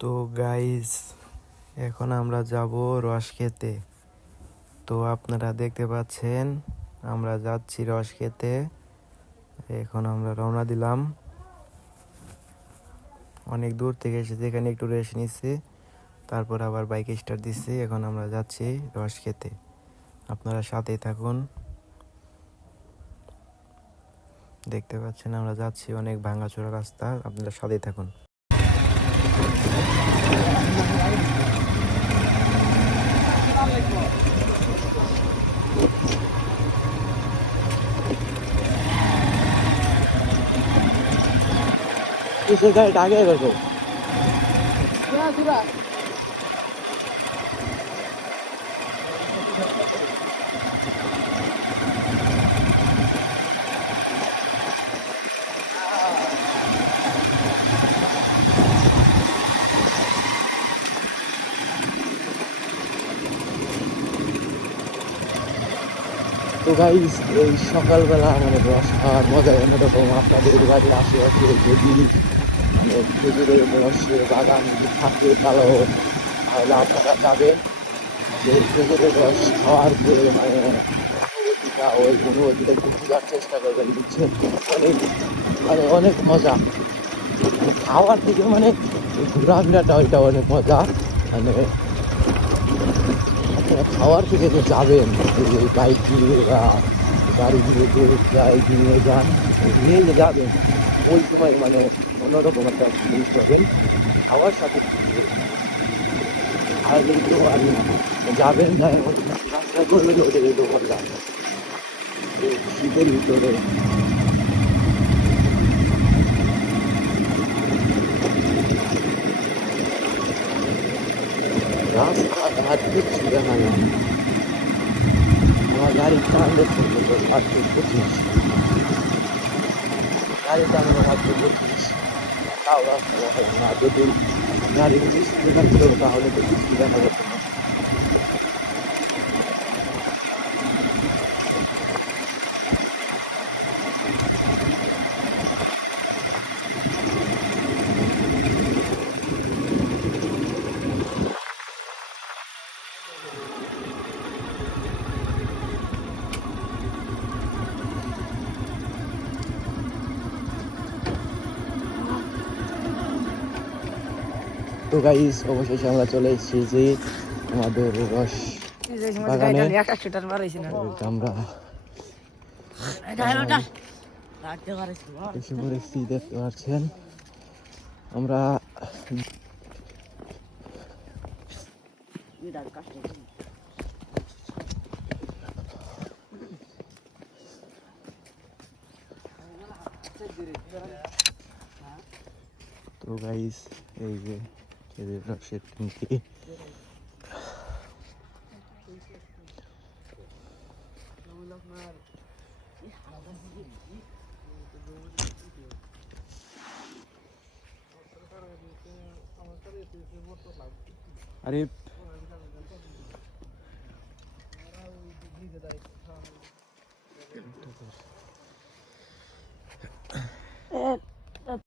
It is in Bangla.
তো গাইস, এখন আমরা যাব রস খেতে। তো আপনারা দেখতে পাচ্ছেন আমরা যাচ্ছি রস খেতে। এখন আমরা রওনা দিলাম। অনেক দূর থেকে এসেছি, এখানে একটু রেস্ট নিচ্ছি, তারপর আবার বাইক স্টার্ট দিচ্ছি। এখন আমরা যাচ্ছি রস খেতে, আপনারা সাথেই থাকুন। দেখতে পাচ্ছেন আমরা যাচ্ছি, অনেক ভাঙাচোরা রাস্তা, আপনারা সাথেই থাকুন। কিসের গাড়িটা আগে বের করো। তো গাইস, এই সকালবেলা মানে রস খাওয়ার মজা অন্যরকম। আপনাদের বাড়ির আশেপাশে যদি মানে খেজুরের রসের বাগান যদি থাকে তাহলে আপনারা যাবেন। যে খেজুরের রস খাওয়ার যে মানে অনুভূতিটা, ওই অনুভূতিটা একটু বোঝার চেষ্টা করবেন, বুঝছেন? অনেক মানে অনেক মজা। মানে খাওয়ার থেকে মানে ঘোরাফেরাটা ওইটা অনেক মজা। মানে আপনারা খাওয়ার থেকে যে যাবেন, এই বাইক দিয়ে বা গাড়ি দিয়ে যে নিয়ে যান, নিয়ে যে যাবেন, ওই সময় মানে অন্যরকম একটা জিনিস পাবেন খাওয়ার সাথে। আর কিন্তু আর যাবেন না রাস্তা করবেন, ওটা কিন্তু মজা। এই শীতের ভিতরে রাস্তাঘাট কিছু দেখা যায়। আমার গাড়ির টান দেখছেন তো, আর 25 গাড়ি চালানো মাত্র 25। তাও রাস্তা দেখা যায় না। যদি গাড়ির স্পিড থাকতো তাহলে তো কিছু দেখা যেত না। তো গাইস, অবশেষে আমরা চলে এসেছি যে আমাদের রস বাগানে। আমরা এসে পড়েছি, দেখতে পাচ্ছেন। আমরা তো গাইস, এই যে খেজুর রসের ট্যাঙ্কি। আরে